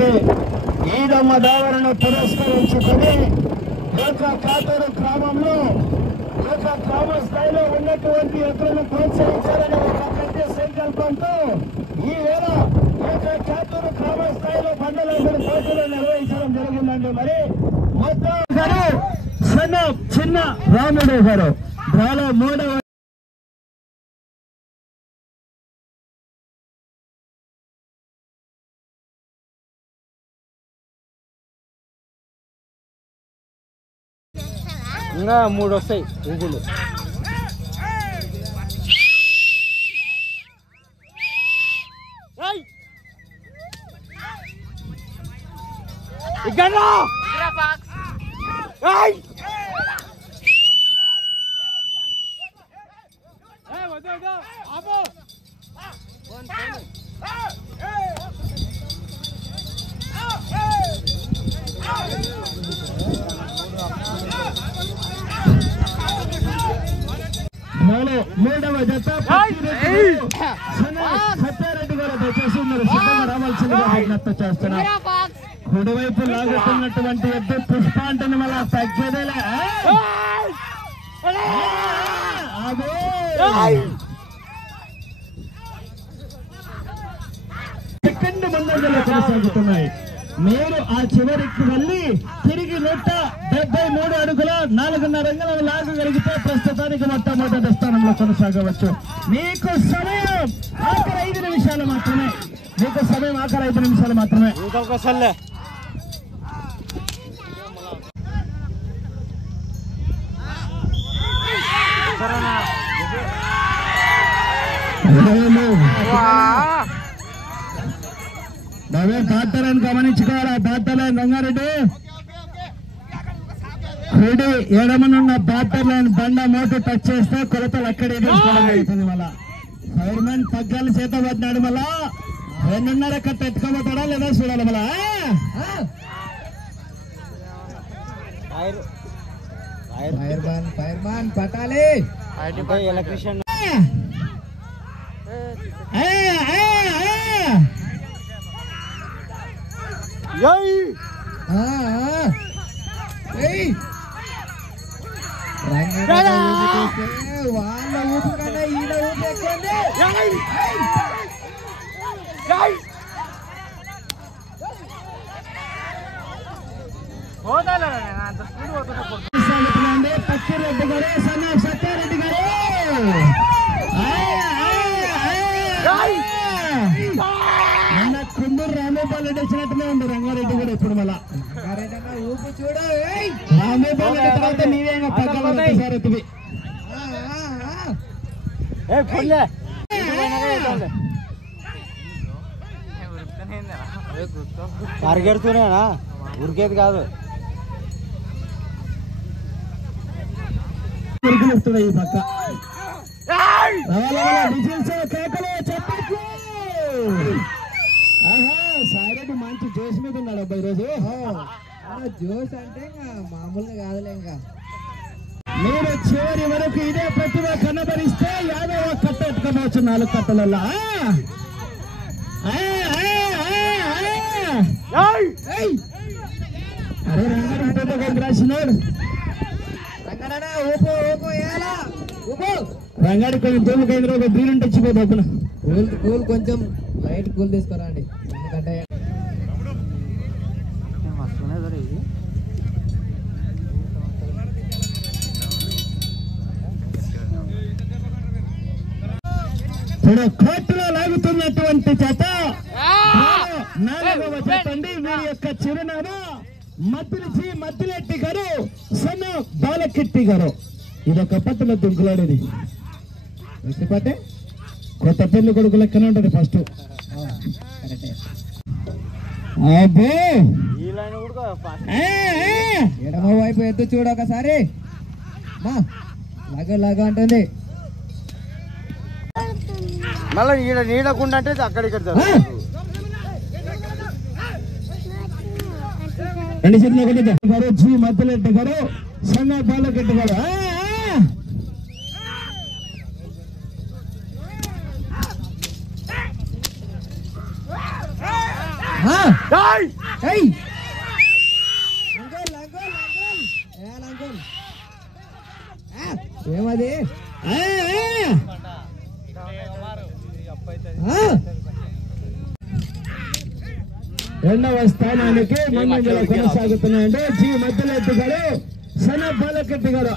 మరి ఈదమ్మ దావరను పురస్కరించుకొని కాతూరు గ్రామంలో గ్రామ స్థాయిలో ఉన్నటువంటి ఎద్దులను ప్రోత్సహించాలని ఒక పెద్ద సంకల్పంతో ఈవేళ కాతూరు గ్రామ స్థాయిలో బండలందరూ పోటీలు నిర్వహించడం జరిగిందండి. మరి మొత్తం గారు చిన్న రాముడు గారు డ్రాలో 3వ ఇంకా 3 వస్తాయి ఊగులు. ఇక్కడ మూడవ జత సత్యారెడ్డి గారు దయచేసి మీరు సిద్ధంగా రావాల్సిందిగా విజ్ఞప్తి చేస్తున్నారు. కుడివైపు లాగుతున్నటువంటి ఎద్దు పుష్ప అంటని మళ్ళా తగ్గేదేలే. సెకండ్ ముందంజలో కొనసాగుతున్నాయి. మీరు ఆ చివరికి వెళ్ళి తిరిగి 173 అడుగుల 4.5 అంగుళాలు లాగగలిగితే ప్రస్తుతానికి మొట్టమొదటి స్థానంలో కొనసాగవచ్చు. మీకు సమయం ఆఖరి 5 నిమిషాలు మాత్రమే. బాటలను గమనించుకోవాలా. బాటలైన్ రంగారెడ్డి కుడి ఎడమనున్న బాటర్ లైన్ బండ మోటు టచ్ చేస్తే కొలతలు అక్కడే తీసుకోవడం. మళ్ళా ఫైర్మెన్ పగ్గాలు చేత పడ్డాడు. మళ్ళా 2.5 కట్ట ఎత్తుకోబోతాడా లేదా చూడాలి. మళ్ళా ఫైర్మాన్ పట్టాలి. ఎలక్ట్రీషియన్ వాళ్ళ ఊపు కన్నా ఈడ ఊపు ఎక్కువండి. పచ్చిరెడ్డి గారు సత్యారెడ్డి గారు మొన్న కుందూరు రామేపాల్ రెడ్డి వచ్చినట్టునే ఉంది. రంగారెడ్డి కూడా ఇప్పుడు మళ్ళా ఊపు చూడు. రామేపాల్ రెడ్డి తర్వాత నీవే పక్కసారి ఎత్తివి పరిగెడుతూనేనా, ఉరికేది కాదు. ఈ పక్క సాయిరెడ్డి మంచి జోష్ మీద ఉన్నాడు అబ్బాయి ఈరోజు. జోష్ అంటే ఇంకా మామూలుగా కాదులే. ఇంకా మీరు చివరి వరకు ఇదే ప్రతిభ కనబరిస్తే 50వ కట్ట ఎత్తుకోవచ్చు 4 కట్టలలో. అరే రంగారెడ్డి రాసినాడు. రంగాడి కొంచెం తోలు కేంద్రం ఒక బీరుంటే ఇచ్చిపోతా. కూల్ కొంచెం లైట్ కూల్ తీసుకురండి. ఎందుకంటే కోర్టులో లాగుతున్నటువంటి చేత 4వ చెప్పండి. వీరి యొక్క చిరునామా మద్దిలెట్టి గారు సన్న బాలకెట్టి గారు. ఇదొక పట్టులో దుంకులాడేది. పట్టే కొత్త పెళ్లి కొడుకు లెక్కనే ఉంటది ఫస్ట్. ఎడమ వైపు ఎత్తు చూడు ఒకసారి. లాగా అంటుంది. మళ్ళీ నీడకుండా అంటే అక్కడిక్కడ గారు జీ మద్దిలెట్టి గారు సన్న బాలకెట్టి గారు. ఏమది రెండవ స్థానానికి ముందంజలో కొనసాగుతున్నాయండి. జి మధ్యలో ఎత్తుగాడు సన బాలకెట్టి గారు.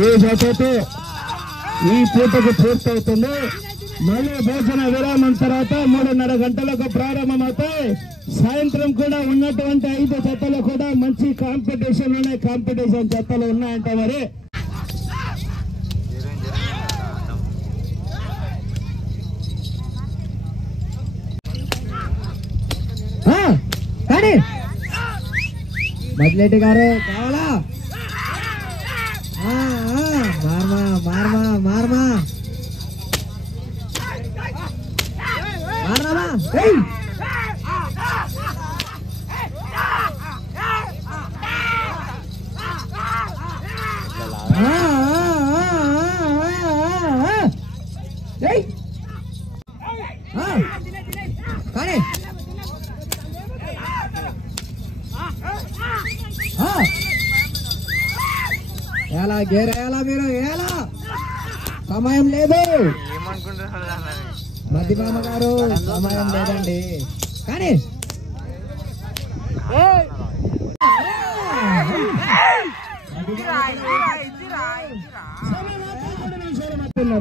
ఈ జతతో ఈ పూటకు పూర్తవుతుంది. మళ్ళీ భోజన విరామం తర్వాత 3:30 గంటలకు ప్రారంభమవుతాయి. సాయంత్రం కూడా ఉన్నటువంటి 5 జతలు కూడా మంచి కాంపిటీషన్ జతలు ఉన్నాయంట. మరి కానీ మదిలేటి గారు కావాలా? మార్మా మార్మా మార్మా మార్మా కానీ ఎలా గేరేలా మీరు ఎలా సమయం లేదు. మధ్య మామ గారు సమయం లేదండి. కానీ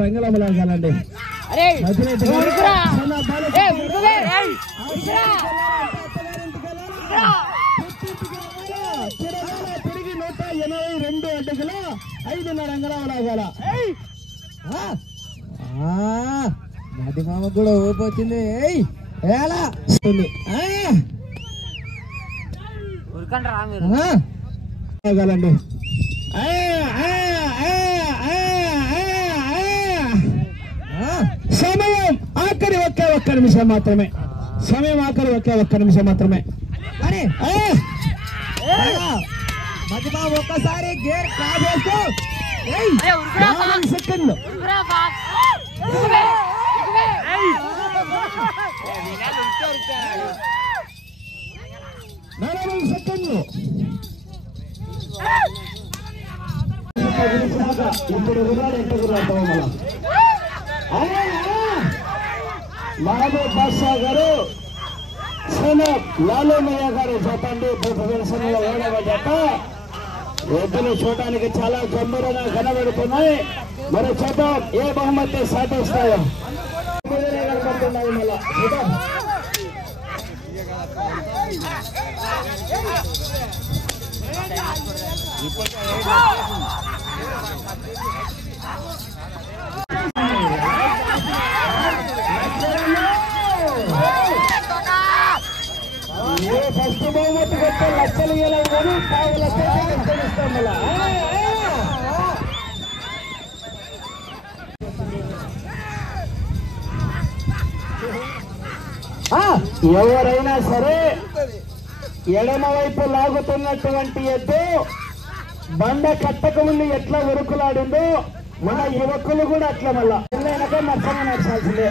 రంగలమలాగాలండి. తిరిగి 182 అడుగుల 5.5 అంగళాల. మధ్య మామ కూడా ఊపి వచ్చింది. ఎలా రండి. సమయం ఆఖరి ఒక్క నిమిషం మాత్రమే. సమయం ఆఖరి ఒక్క నిమిషం మాత్రమే. మధ్య మామ ఒక్కసారి గేర్ క్రాస్ చేస్తూ 4 సెకండ్లు. 40 సెకండ్లు. ఇప్పుడు మహబూబ్ బాషా గారు లాలూమయ్య గారు జత అండి. ప్రదర్శనలో 7వ జత. ఎద్దులు చూడడానికి చాలా గంభీరంగా కనబడుతున్నాయి. మరి చూద్దాం ఏ బహుమతి సాధిస్తాయో. కనబడుతున్నాయి మళ్ళా చూద్దాం. ఫస్ట్ బహుమతి కొట్టే లక్షలు ఇవ్వలేవు కానీ 5 లక్షలు ఇస్తాం మళ్ళా. ఎవరైనా సరే ఎడమ వైపు లాగుతున్నటువంటి ఎద్దు బండ కట్టక ముందు ఎట్లా ఉరుకులాడిందో మన యువకులు కూడా అట్లా మళ్ళా వెనక నచ్చగా నచ్చాల్సిందే.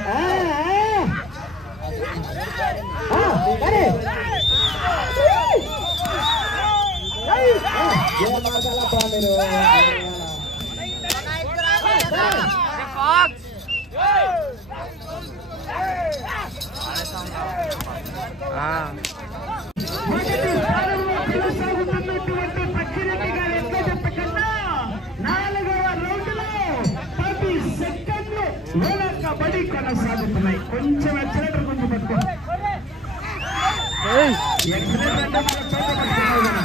కొనసాగుతున్నటువంటి పచ్చిరెడ్డి గారి ఎట్లా చెప్పకన్నా 4వ రౌండ్లో 10 సెకండ్లు వెనకబడి కొనసాగుతున్నాయి. కొంచెం ఎక్సలేటర్ కొంచెం పట్టుకో. ఎక్సలేటర్ అంటే మన చోట పట్టుకున్నావు కదా.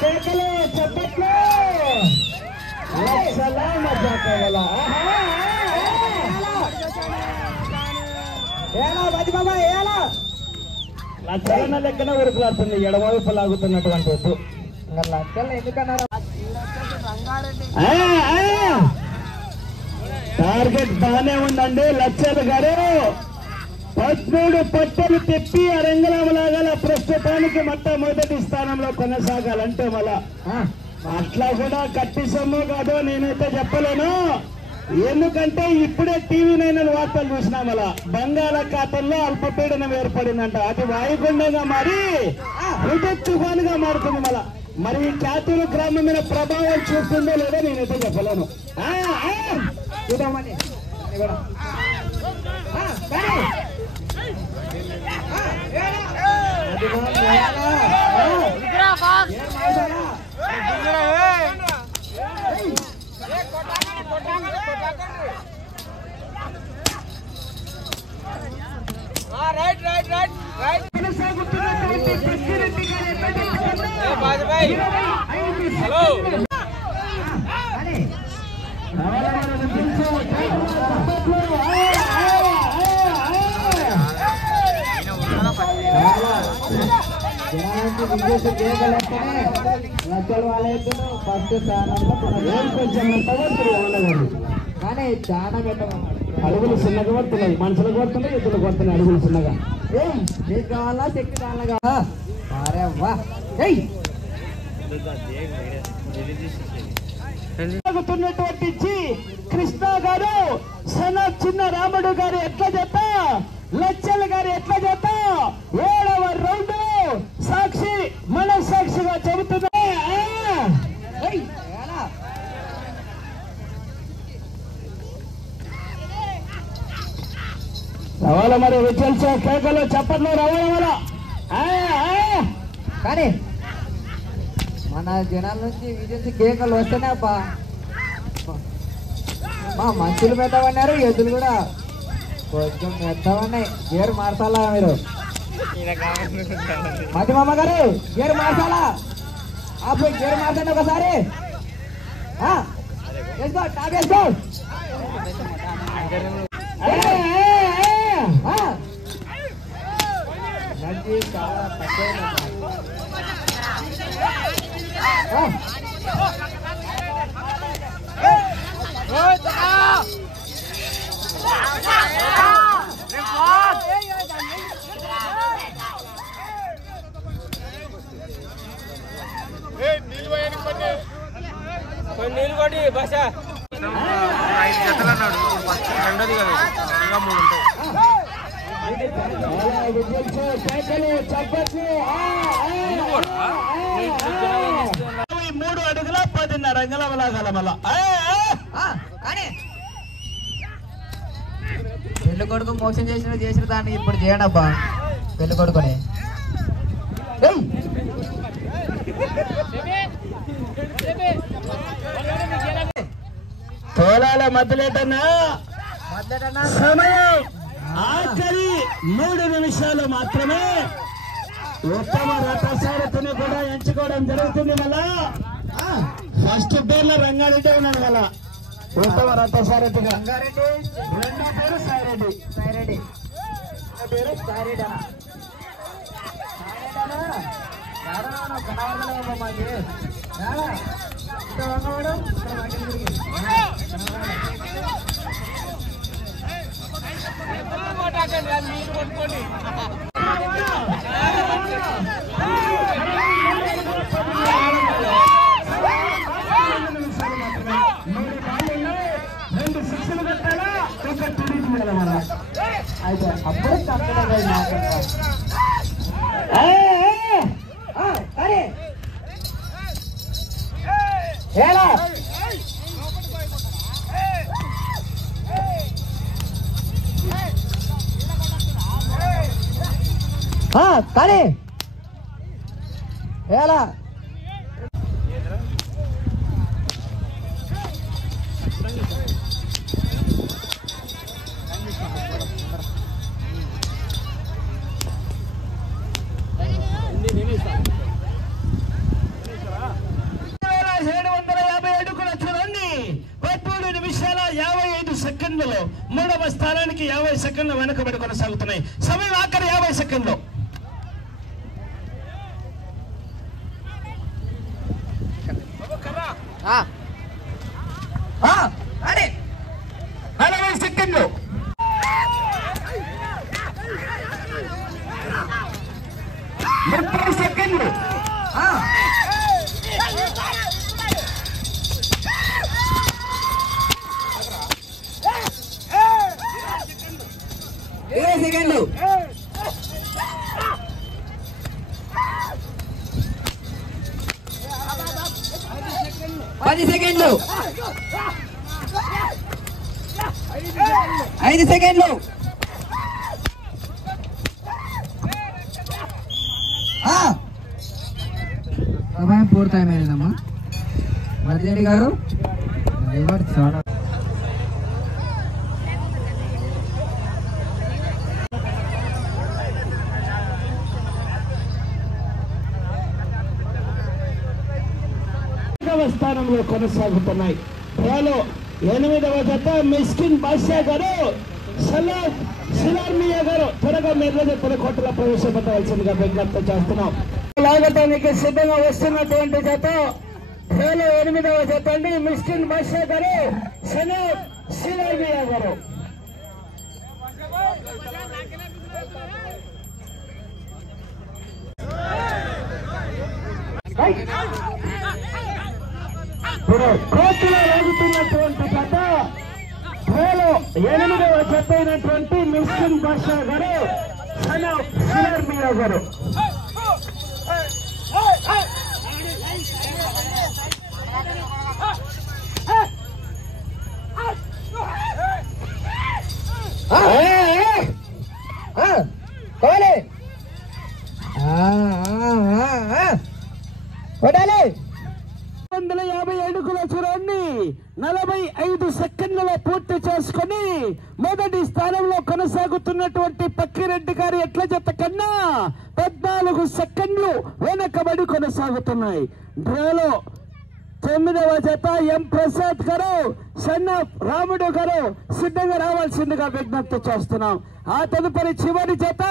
కేకలు చెప్పట్లు లక్షలా మజాకల. లక్షల లెక్కన ఉరుకులాడుతుంది ఎడమవైపు లాగుతున్నటువంటి వద్దు. లక్షలు ఎందుకన్నారు? టార్గెట్ బాగానే ఉందండి. లక్షలు గారు 13 పట్టలు తెప్పి ఆ రంగలాగల ప్రస్తుతానికి మొట్టమొదటి స్థానంలో కొనసాగాలంటే మళ్ళా అట్లా కూడా కట్టిసమ్మో కాదో నేనైతే చెప్పలేను. ఎందుకంటే ఇప్పుడే టీవీ 9 వార్తలు చూసినాం. అలా బంగాళాఖాతంలో అల్పపీడనం ఏర్పడిందంట. అది వాయుగుండంగా మారి హుదూద్ తుఫాన్ గా మారుతుంది. మరి ఈ క్యాతూరు గ్రామం మీద ప్రభావం చూస్తుందో లేదో నేనైతే చెప్పలేను. ఫస్ట్ స్థానంలో కానీ చాలా పెట్టమన్నాడు. అడుగులు చిన్నగా పడుతున్నాయి, మనుషులకు పడుతున్నాయి, ఎద్దులకు పడుతున్నాయి. అడుగులు చిన్నగా నీకు కావాలా శక్తి కావాలగా? సాగుతున్నటువంటి కృష్ణ గారు, చిన్న రాముడు గారు ఎట్లా చేత, లచ్చల్ గారు ఎట్లా చేత 7వ రౌండ్ సాక్షి మనస్సాక్షిగా చెబుతున్నా. రవాల మరి విజల్సా కేకలు చెప్పట్లు రవాల కానీ మన జనాల నుంచి విజల్సి కేకలు వస్తేనే అబ్బా. మా మనుషులు మెత్తమన్నారు, ఎద్దులు కూడా కొంచెం మెత్తమన్నాయి. గేరు మార్చాలా మీరు? మధ్యమామ గారు గేరు మార్చాలా? అప్పుడు గేరు మార్చండి ఒకసారి. వేసుకో, టాప్ వేసుకో. చాలా తక్కువ. నీళ్ళు కొట్టి బస 5 జతలు అన్నాడు. రెండోది కదా, ఇంకా 3 ఉంటాయి. 3 అడుగుల 10.5 అంగుళాల. పెళ్లి కొడుకు మోసం చేసిన దాన్ని ఇప్పుడు చేయడబ్బా. పెళ్లి కొడుకుని తోలాల మధ్యలేటన్నా సమయం ఆఖరి 3 నిమిషాలు మాత్రమే. ఉత్తమ రథసారథిని కూడా ఎంచుకోవడం జరుగుతుంది. మళ్ళా ఫస్ట్ పేర్లో రంగారెడ్డి ఉన్నాడు. మళ్ళా ఉత్తమ రథసారథిగా రంగారెడ్డి, రెండో పేరు సాయిరెడ్డి. సాయిరెడ్డి పేరు సాయిరెడ్డి అయితే అప్పుడే తప్పదు. కానీ ఎలా సెకండ్లలో 3వ స్థానానికి 50 సెకండ్లు వెనుకబడి కొనసాగుతున్నాయి. సమయం ఆఖరి 50 సెకండ్లు. అరే 40 సెకండ్లు. 30 సెకండ్లు. సెకండ్లు 5 సెకండ్లు సమయం పూర్తయిపోయిందమ్మా మర్రెడ్డి గారు చాలా స్థానంలో కొనసాగుతున్నాయి. డ్రాలో 8వ జత మిస్కిన్ బాషా గారు సలాఫ్ సిలార్మియా గారు త్వరగా మెర్లని పులకోటలో ప్రవేశపెట్టవలసిందిగా విజ్ఞప్తి చేస్తున్నాం. లాగటానికి సిద్ధంగా వస్తున్నటువంటి జత డ్రాలో 8వ జత అండి మిస్కిన్ బాషా గారు సలాఫ్ సిలార్మియా గారు. ఇప్పుడు కోర్టులో లాగుతున్నటువంటి జత డ్రాలో 8వ జత అయినటువంటి మిస్కిన్ బాషా గారు సలాఫ్ సిలార్మియా గారు. కొడాలి 150 అడుగుల చూడండి 45 సెకండ్లలో పూర్తి చేసుకుని మొదటి స్థానంలో కొనసాగుతున్నటువంటి పక్కిరెడ్డి గారి ఎట్ల జత కన్నా 14 సెకండ్లు వెనకబడి కొనసాగుతున్నాయి. డ్రాలో 9వ జత ఎం ప్రసాద్ గారు సన్నఫ్ రాముడు గారు సిద్ధంగా రావాల్సిందిగా విజ్ఞప్తి చేస్తున్నాం. ఆ తదుపరి చివరి జత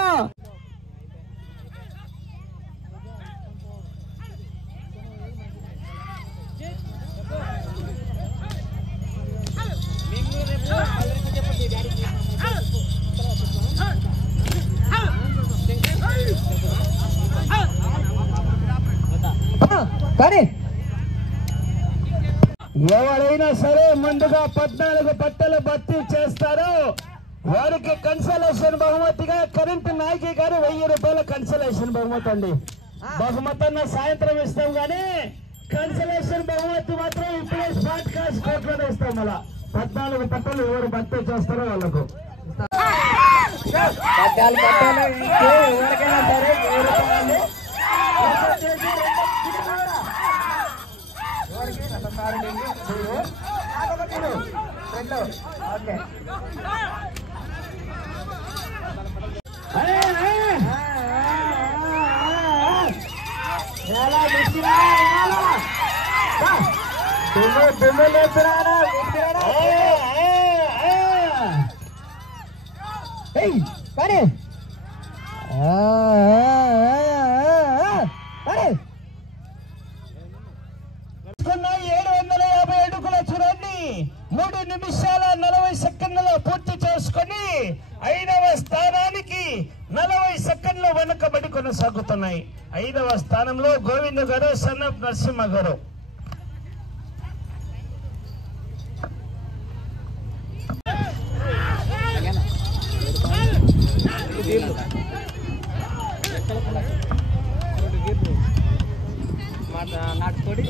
ఎవరైనా సరే ముందుగా 14 పట్టలు భర్తీ చేస్తారో వారికి కన్సలేషన్ బహుమతిగా కరెంట్ నాయకి గారు 1000 రూపాయల కన్సలేషన్ బహుమతి అండి. బహుమతి సాయంత్రం ఇస్తాం గానీ కన్సలేషన్ బహుమతి మాత్రం ఇప్పుడే స్పాట్ కాస్ట్ కోట్లోనే ఇస్తాం. అలా 14 పట్టలు ఎవరు భర్తీ చేస్తారో వాళ్ళకు ఎవరికైనా సరే కానీ 750 అడుగుల చూడండి 3 నిమిషాల 40 సెకండ్లలో పూర్తి చేసుకుని 5వ స్థానానికి 40 సెకండ్లు వెనుకబడి కొనసాగుతున్నాయి. 5వ స్థానంలో గోవింద్ గారు సన్నఫ్ నరసింహ గారు. నాటుకోడి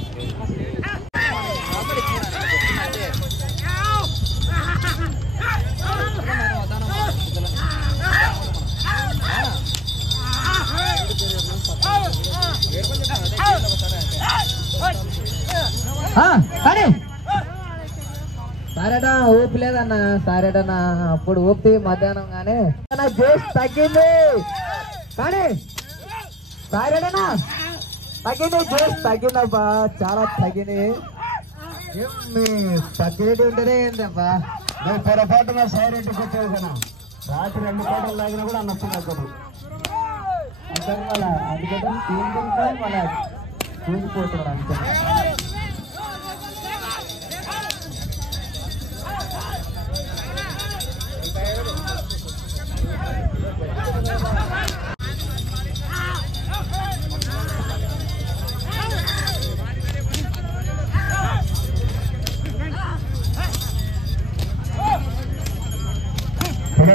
సారేటా ఊపి లేదన్నా సారేటన్నా అప్పుడు ఊపి మధ్యాహ్నం కానీ జోష్ తగ్గింది కానీ సారేటనా తగ్గింది జోష్ తగ్గిందబ్బా చాలా తగ్గింది. తగ్గినట్టు ఉంటేనే ఏంటబ్బా నువ్వు పొరపాటున సైరెంట్కి వచ్చావు కదా రాత్రి 2 కోటలు తాగినా కూడా నొప్పి తగ్గదు. అందుకని తీసుకుంటే మళ్ళీ చూసిపోతున్నాడు అంతే.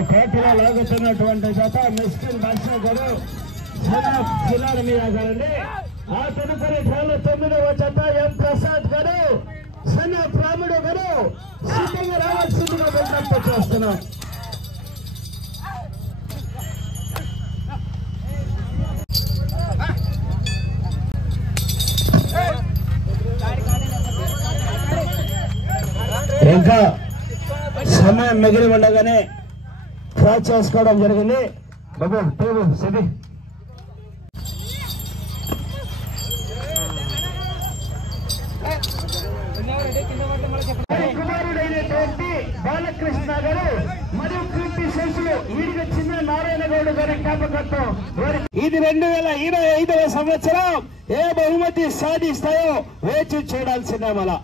కోటిలో లాగుతున్నటువంటి జత మిస్కిన్ బాషా గారు సన్నఫ్ సిలార్మియా గారండి. ఆ తదుపరి డ్రాలో 9వ జత ఎం ప్రసాద్ గారు సన్న రాముడు గారు సిద్ధంగా రావాల్సిందిగా విజ్ఞప్తి చేస్తున్నాం. ఇంకా సమయం మిగిలి ఉండగానే డ్రా చేసుకోవడం జరిగింది. బాబు టేబుల్ సిద్ధి కుమారుడైనటువంటి బాలకృష్ణ గారు మరియు కీర్తి శేషులు ఈడిగ చిన్న నారాయణ గౌడ్ గారి జ్ఞాపకత్వం. ఇది 2025వ సంవత్సరం ఏ బహుమతి సాధిస్తాయో వేచి చూడాల్సిందే. మళ్ళా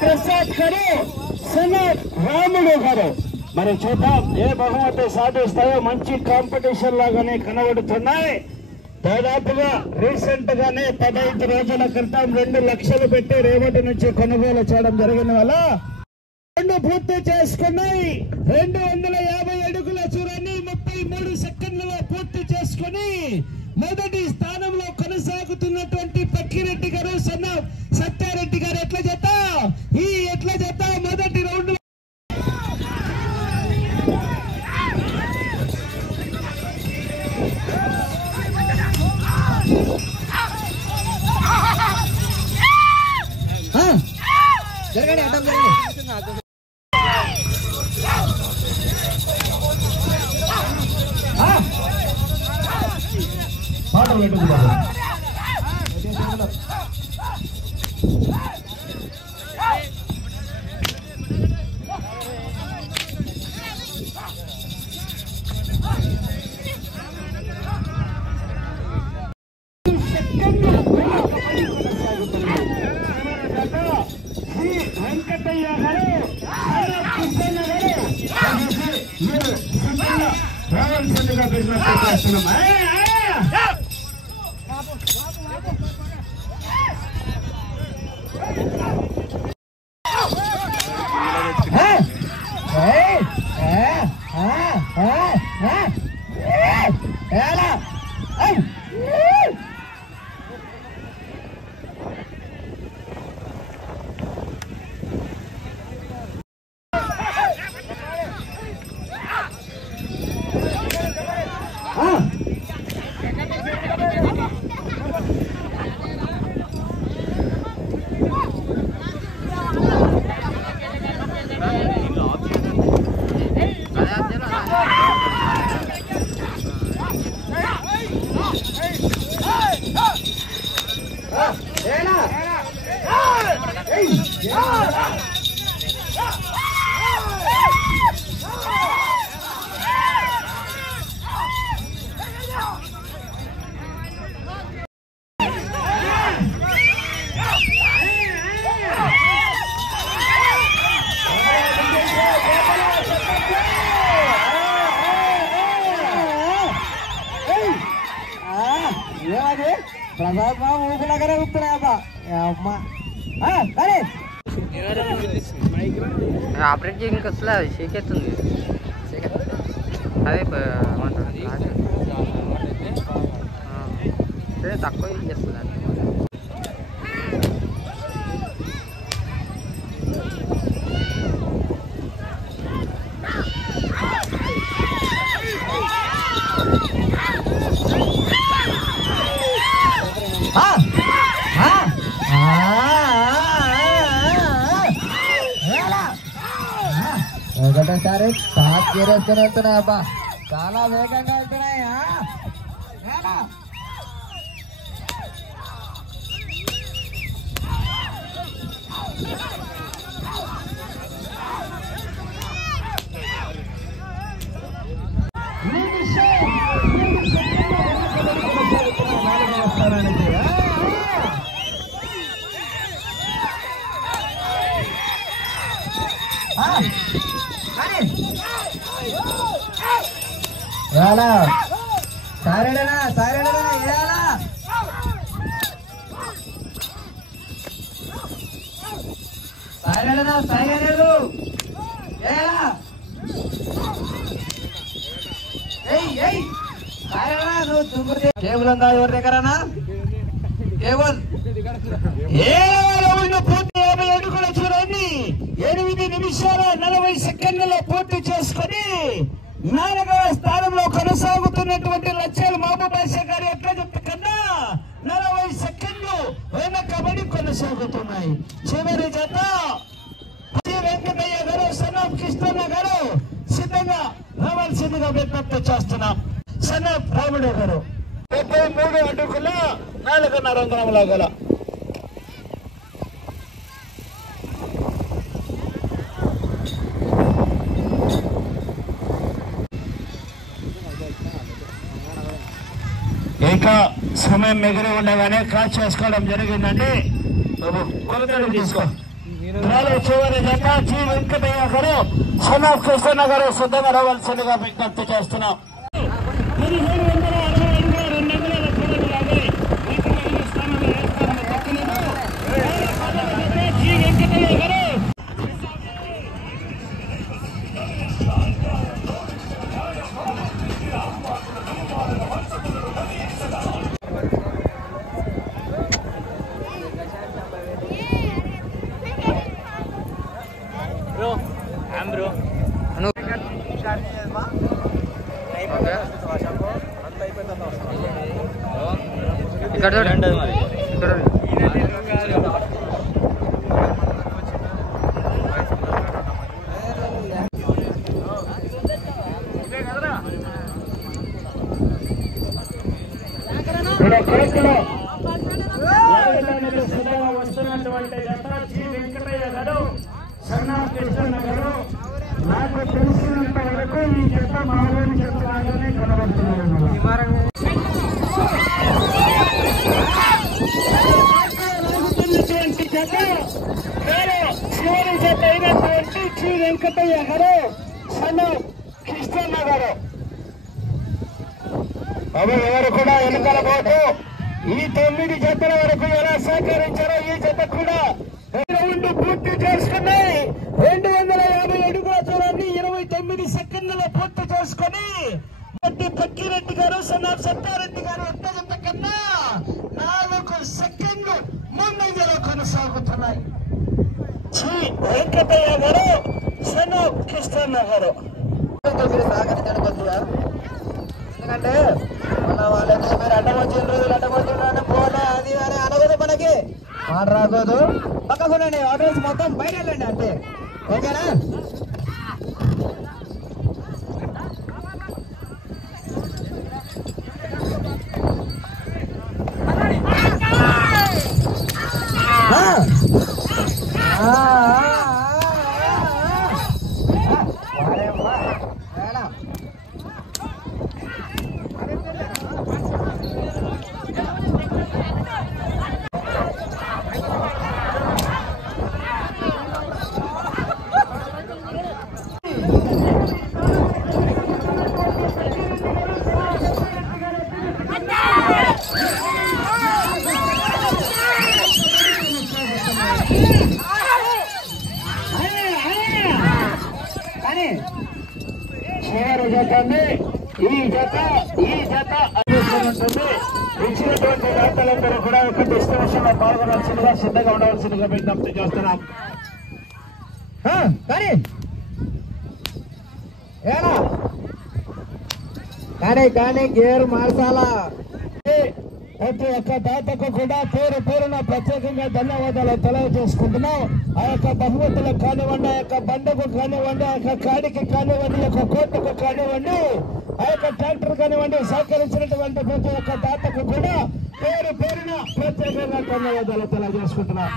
ప్రసాద్ గారు సనత్ రాముడు గారు. మరి చూద్దాం ఏ బహుమతి సాధిస్తాయో. మంచి కాంపిటీషన్ లాగానే కనబడుతున్నాయి. దాదాపుగా రీసెంట్ గానే 15 రోజుల క్రితం 2 లక్షలు పెట్టి రేవటి నుంచి కొనుగోలు చేయడం జరిగిన వల్ల 2 పూర్తి చేసుకున్నాయి. 250 అడుగుల చూరని 33 సెకండ్లలో పూర్తి చేసుకుని మొదటి స్థానంలో కొనసాగుతున్నటువంటి పక్కిరెడ్డి గారు సన్న సత్యారెడ్డి గారు ఎట్ల జత మొదటి రౌండ్ జరగండి అడ్డం జరగండి. పాటలు పెట్టుకుంటారు. వెంకటయ్య గారు కృష్ణ గారు రావాల్సిందిగా విజ్ఞప్తి చేస్తున్నాం. ప్రసాద్ ఊపిలాగానే ఊపుతున్నాయబ్బా అమ్మా. ఆపరేట్ చేయడానికి వస్తలే అది షేకెత్తుంది. అదే సరే తక్కువ చేస్తుంది. ఒకటోసారి టాప్ చేరేస్తూనే వెళ్తున్నాయి అబ్బా, చాలా వేగంగా వెళ్తున్నాయి. సారేనా కేబుల్ ఉందా ఎవరి దగ్గరనా? కేబుల్ పూర్తి 50 అడుగుల చూడండి. 8 నిమిషాల 40 సెకండ్లలో పూర్తి చేసుకొని 4వ స్థానంలో కొనసాగుతున్నటువంటి లక్ష్యాలు మహబూబ్ బాషా గారి ఎట్లా చెప్తే కన్నా 40 సెకండ్లు వెనకబడి కొనసాగుతున్నాయి. చివరి జత వెంకటయ్య గారు సన్నాఫ్ కృష్ణన్న గారు సిద్ధంగా రావాల్సిందిగా విజ్ఞప్తి చేస్తున్నాం. సన్నాఫ్ రాముడు గారు 73 అడుగుల 4.5 అంగుళముల గల ఇంకా సమయం మిగిలి ఉండగానే క్రాస్ చేసుకోవడం జరిగిందండి. కొలతలు తీసుకో. చివరి జత జి వెంకటయ్య గారు సన్నాఫ్ కృష్ణ గారు సిద్ధంగా రావాల్సిందిగా విజ్ఞప్తి చేస్తున్నాం. వస్తున్నటువంటి జత జి వెంకటయ్య గారు సన్నాఫ్ కృష్ణ గారు నాకు తెలిసినంత వరకు ఈ జత మామూలు జతలాగానే కనబడుతున్నారు. జత చివరి జత అయినటువంటి జి వెంకటయ్య గారు సన్నాఫ్ కృష్ణ గారు ఎవరు కూడా ఎన్నికల పోటు ఈ 9 జతల వరకు ఎలా సహకరించారో ఈ జత కూడా రౌండ్ పూర్తి చేసుకున్నాయి. 250 అడుగుల దూరాన్ని 29 సెకండ్లలో పూర్తి చేసుకుని పక్కిరెడ్డి గారు సన్నాఫ్ సత్యారెడ్డి గారు ఎంత జత కన్నా 4 సెకండ్లు ముందంజలో కొనసాగుతున్నాయి. జి వెంకటయ్య గారు సన్నాఫ్ కృష్ణ గారు సహకరించడం కొద్దిగా, ఎందుకంటే వాళ్ళకి మీరు అడ్డమొచ్చిండ్రు అని పోలే అది అని అనకూడదు. మనకి మాట రాకూడదు. పక్కకుండండి, ఆర్డర్స్ మొత్తం బయట వెళ్ళండి అంతే. ఓకేనా? ఈ జత అందిస్తున్నట్టుంది. ఇచ్చినటువంటి దాతలందరూ కూడా ఒక డిస్కషన్లో పాల్గొనాల్సిందిగా సిద్ధంగా ఉండవలసిందిగా విజ్ఞప్తి చేస్తున్నాం. కానీ గేరు మార్చాలా. ప్రతి ఒక్క దాతకు కూడా పేరున ప్రత్యేకంగా ధన్యవాదాలు తెలియజేసుకుంటున్నాం. ఆ యొక్క బహుమతులకు కానివ్వండి, ఆ యొక్క బండకు కానివ్వండి, ఆ యొక్క కాడికి కానివ్వండి, ఆ యొక్క కోర్టుకు కానివ్వండి, ఆ యొక్క ట్రాక్టర్ కానివ్వండి, సహకరించినటువంటి ప్రతి ఒక్క దాతకు కూడా పేరున ప్రత్యేకంగా ధన్యవాదాలు తెలియజేసుకుంటున్నాం.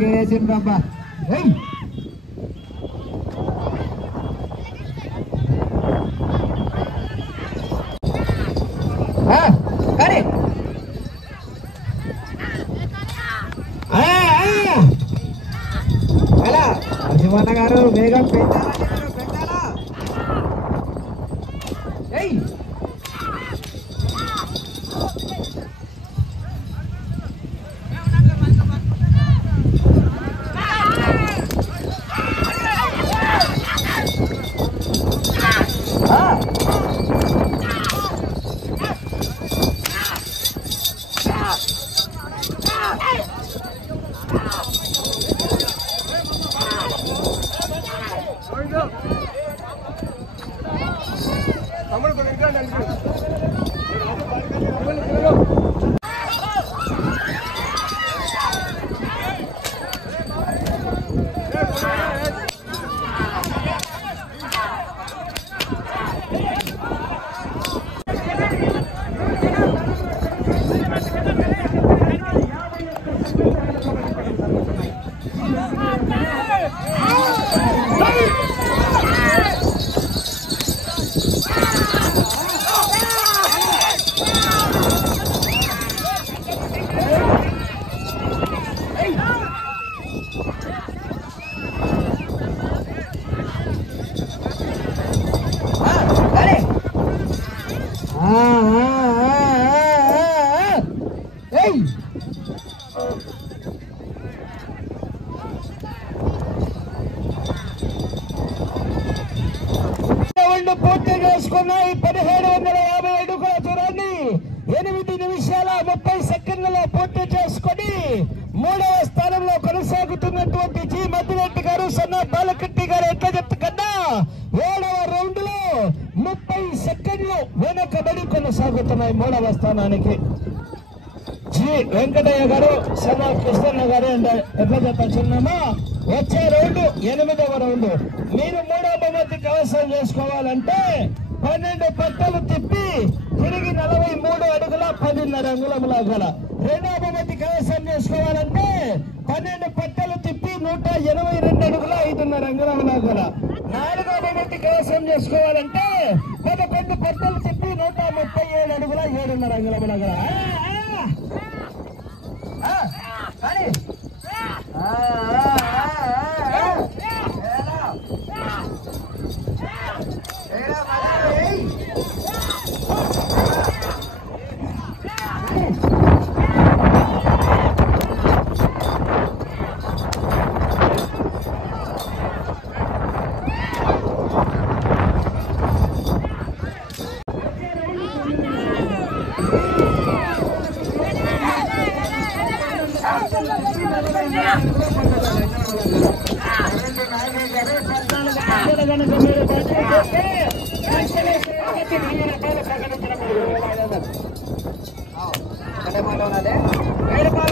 వేసిండ్రబ్బా. కానీ ఎలా శివన్న గారు వేగం పెట్టాలా పూర్తి చేసుకున్నాయి. 1750 అడుగుల దూరాన్ని 8 నిమిషాల 30 సెకండ్లలో పూర్తి చేసుకుని 3వ స్థానంలో కొనసాగుతున్నటువంటి జి మద్దిరెడ్డి గారు సన్న బాలకట్టి గారు ఎట్లా చెప్తే కన్నా 7వ రౌండ్ లో 30 సెకండ్లు వెనకబడి కొనసాగుతున్నాయి 3వ స్థానానికి. జి వెంకటయ్య గారు సన్న కృష్ణన్న గారు ఎట్లా చెప్తా చిన్నమా వచ్చే రౌండ్ 8వ రౌండ్. మీరు 3వ బహుమతి కైవసం చేసుకోవాలంటే 12 పట్టలు తిప్పి తిరిగి 43 అడుగుల 10.5 అంగుళముల గల. 2వ బహుమతి కైవసం చేసుకోవాలంటే 12 పట్టలు తిప్పి 182 అడుగుల 5.5 అంగుళముల గల. 4వ బహుమతి కైవసం చేసుకోవాలంటే 11 పట్టలు తిప్పి 137 అడుగుల 7.5 అంగుళముల గల.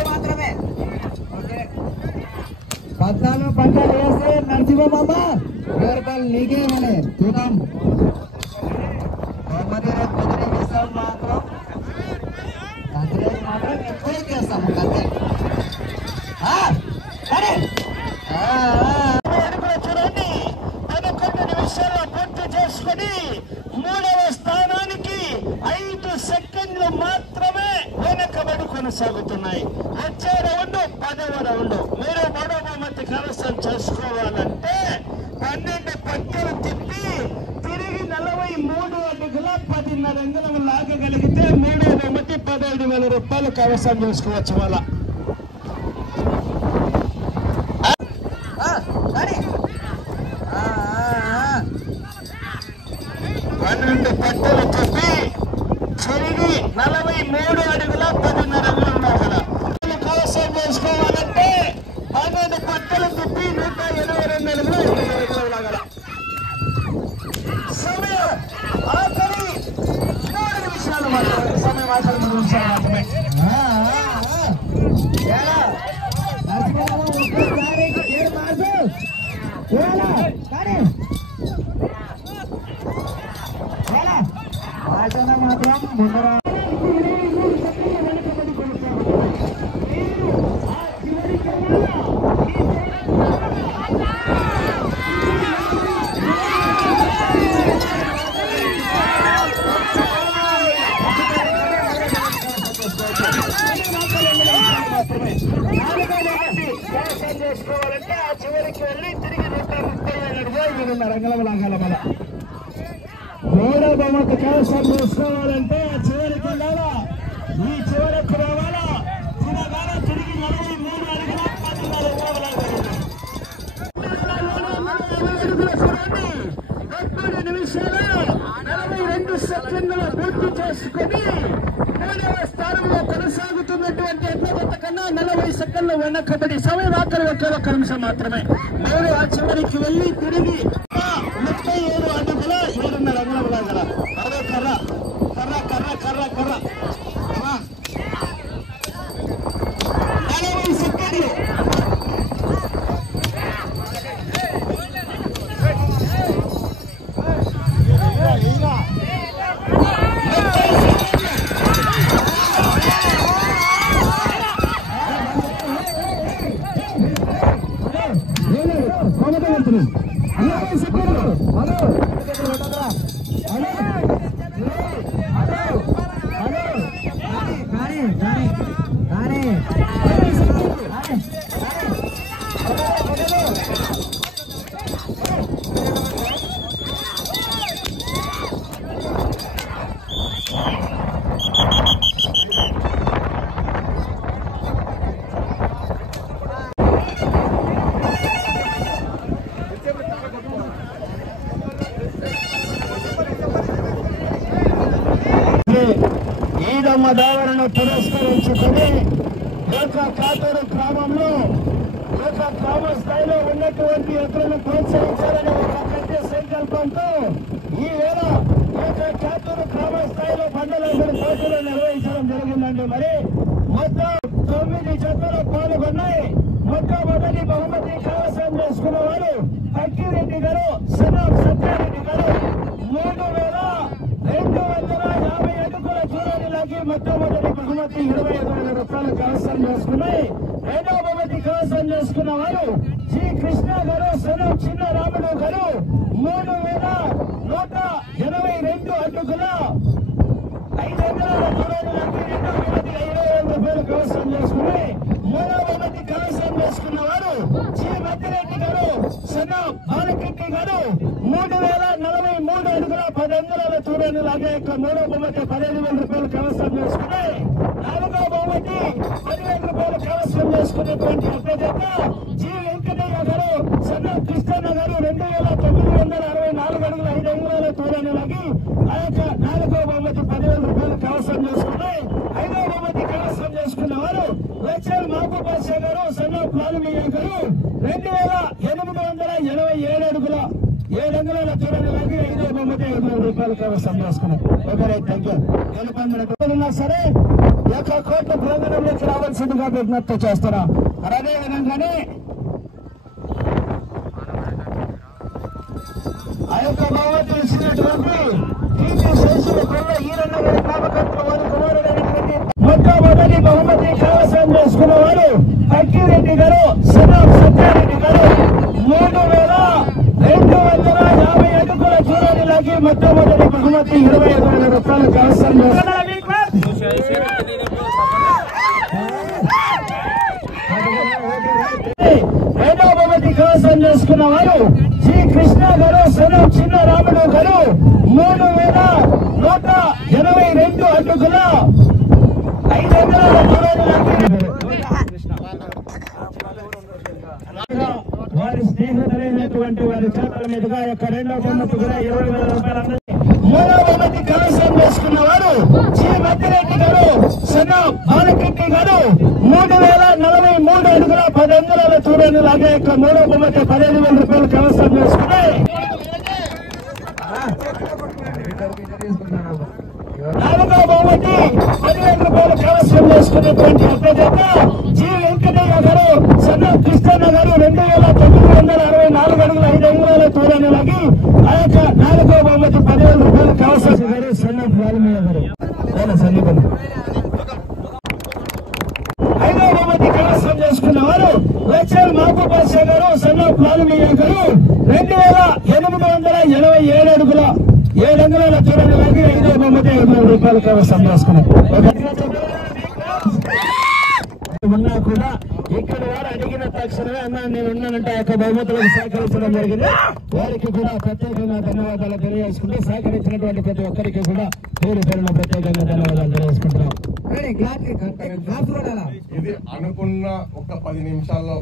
మాత్రమే 14 పంటలు వేస్తే నరసింహమ్మ 10 రూపాయలు నీకే ఇవ్వలే చూద్దాం. మరి మాత్రం ఎక్కువ చేస్తాము అంతే. చూడండి 11 నిమిషాల్లో పూర్తి చేసుకుని 3వ స్థానానికి 5 సెకండ్లు మాత్రమే వెనకబడి కొనసాగుతున్నాయి. వచ్చే రౌండ్ 10వ రౌండ్. మీరు 3వ బహుమతి కైవసం చేసుకోవాలంటే 12 పట్టలు తిప్పి తిరిగి 43 అడుగుల 10.5 అంగుళం లాగగలిగితే 3వ బహుమతి 15,000 రూపాయలు కైవసం చేసుకోవచ్చు. వాళ్ళ 12 పట్టలు తిప్పి తిరిగి 43 అడుగుల 10.5 అంగుళం గల. కైవసం చేసుకోవాలంటే 12 పట్టలు తిప్పి 182 అడుగుల 8 అంగుళం గల. సమయం ఆఖరి 3 నిమిషాలు మాత్రమే. సమయం ఆఖరి 3 నిమిషాలు మాత్రమే. మాత్రం ముందర చివరికి మాత్రమే. 4వ బహుమతి కైవసం చేసుకోవాలంటే ఆ చివరికి వెళ్ళి తిరిగి 137 అడుగుల 7.5 అంగుళాల లాగాల మన. 3వ బహుమతి కైవసం చేసుకోవాలంటే ఆ చివరికి వెళ్ళాలా, ఈ చివరకు రావాలా, తిరగాల తిరిగి 43 అడుగుల 14 అంగుళాల లాగాలి. 7 నిమిషాల 42 సెకండ్ల పూర్తి చేసుకుని 3వ స్థానంలో కొనసాగుతున్నటువంటి ఎడ్ల కన్నా 40 సెకండ్లు వెనకబడి సమయం ఆఖరి ఒక్క నిమిషం మాత్రమే. 3 ఆ చివరికి వెళ్లి తిరిగి 37 అడుగుల 7.5 అంగుళాల గల అదే కర్ర కర్ర కర్ర కర్ర కర్ర 40 సెకండ్లు. ఈదమ్మ దావరను పురస్కరించుకొని కాతూరు గ్రామంలో గ్రామ స్థాయిలో ఉన్నటువంటి ఎద్దులను ప్రోత్సహించాలని ఒక పెద్ద సంకల్పంతో ఈ వేళ కాతూరు గ్రామ స్థాయిలో బండలాంటి పోటీలు నిర్వహించడం జరిగిందండి. మరి మొత్తం 9 జతలు పాల్గొన్నాయి. మొట్టమొదటి బహుమతి కైవసం చేసుకున్న వారు అక్కిరెడ్డి గారు, సత్యారెడ్డి గారు 3,250 అడుగుల దూరాన్ని లాగి మొట్టమొదటి బహుమతి 25,000 రూపాయలు కైవసం చేసుకున్నాయి. 2వ బహుమతి కైవసం చేసుకున్న వారు శ్రీ కృష్ణ గారు, చిన్న రాముడు గారు 3,182 అడుగుల 5 అంగుళాల దూరాన్ని లాగి 2వ బహుమతి 5,000 రూపాయలు కైవసం చేసుకున్నాయి. 3వ బహుమతి కైవసం చేసుకున్న వారు శ్రీ మద్దిరెడ్డి గారు, బాలకెట్టి గారు 3,043 అడుగుల 10 అంగుళాల దూరాన్ని లాగే 3వ బహుమతి 15,000 రూపాయలు కైవసం చేసుకున్నాయి. 4వ బహుమతి 10,000 రూపాయలు కైవసం చేసుకున్నటువంటి అభ్యర్థి జి వెంకటయ్య గారు, కృష్ణన్న గారు 2,964 అడుగుల 5 అంగుళాల దూరాన్ని లాగి ఆ యొక్క 4వ బహుమతి 10,000 రూపాయలు కైవసం చేసుకున్నాయి. 5వ బహుమతి కైవసం చేసుకున్న వారు లక్ష్మణ్ మహబూబ్ బాషా గారు, లాలుమయ్య గారు 2,887 అడుగుల 7 అంగుళాల దూరాన్ని లాగి 5వ బహుమతి 5,000 రూపాయలు కైవసం చేసుకున్నాయి. గెలుపొందినా సరే ఈ యొక్క కోర్టు ప్రాంగణంలోకి రావాల్సిందిగా విజ్ఞప్తి చేస్తున్నా. అదే విధంగానే ఆ యొక్క బహుమతి ఇచ్చినటువంటి ఈరన్న గారి నామకత్వం వారి కుమారుడైనటువంటి మొట్టమొదటి బహుమతి కైవసం చేసుకున్న వారు అక్కిరెడ్డి గారు, సత్యారెడ్డి గారు 3,250 అడుగుల దూరాన్ని లాగి మొట్టమొదటి బహుమతి 25,000 రూపాయలు కైవసం చేసుకున్నారు. 2వ బహుమతి కైవసం చేసుకున్న వారు శ్రీ కృష్ణ గారు, చిన్న రాముడు గారు 3,182 అడుగుల 5 అంగుళాల దూరాన్ని వారి స్నేహితులైనటువంటి వారి చేతుల మీదుగా యొక్క 2వ బహుమతి కూడా 20,000 రూపాయలు. 3వ బహుమతి కైవసం చేసుకున్న వారు శ్రీ మద్దిరెడ్డి గారు, బాలకెట్టి గారు 3,043 అడుగుల 10 అంగుళాల దూరాన్ని లాగే 3వ బహుమతి 15,000 రూపాయలు కైవసం చేసుకున్నాయి. 4వ బహుమతి 10,000 రూపాయలు కైవసం చేసుకున్నటువంటి అభ్యర్థి జి వెంకటయ్య గారు, కృష్ణన్న గారు 2,964 అడుగుల 5 అంగుళాల దూరాన్ని లాగి ఆ యొక్క 4వ బహుమతి 10,000 రూపాయలు కైవసం గారు, లాలుమయ్య గారు. 5వ బహుమతి కైవసం చేసుకున్న వారు లక్ష్మణ్ మహబూబ్ బాషా గారు, లాలుమయ్య గారు 2,887 అడుగుల 7 అంగుళాల దూరాన్ని లాగి 5వ బహుమతి 5,000 రూపాయలు కైవసం చేసుకున్నారు. ఉన్నా కూడా ఇక్కడ వారు అడిగిన తక్షణమే అన్న నేను ఉన్నానంటే ఆ యొక్క బహుమతులకు సహకరించడం జరిగింది. వారికి కూడా ప్రత్యేకంగా ధన్యవాదాలు తెలియజేసుకుంటూ సహకరించినటువంటి ప్రతి ఒక్కరికి కూడా పేరు పేరున ప్రత్యేకంగా ధన్యవాదాలు తెలియజేసుకుంటున్నాం. ఇది అనుకున్న ఒక 10 నిమిషాల్లో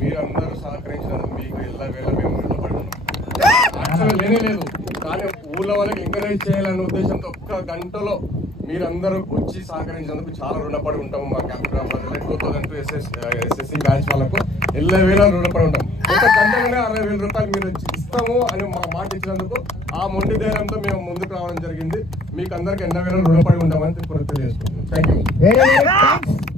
మీరందరూ సహకరించినందుకు మీకు ఎల్లవేళ మేము రుణపడి ఉన్నాం. యాక్చువల్ లేనే లేదు, కానీ ఊళ్ళో వాళ్ళకి ఎంకరేజ్ చేయాలనే ఉద్దేశంతో ఒక్క గంటలో మీరందరూ వచ్చి సహకరించినందుకు చాలా రుణపడి ఉంటాము. మా క్యాపిటల్ 2002 SSC బ్యాచ్ వాళ్ళకు ఎల్లవేళ రుణపడి ఉంటాం. ఒక గంటలోనే 60,000 రూపాయలు మీరు ఇస్తాము అని మా మాట ఇచ్చినందుకు ఆ మొండి ధైర్యంతో మేము ముందుకు రావడం జరిగింది. మీకు అందరికి ఎల్లవేళ రుణపడి ఉంటామని తెలియజేసుకుంటున్నాం. Thank you.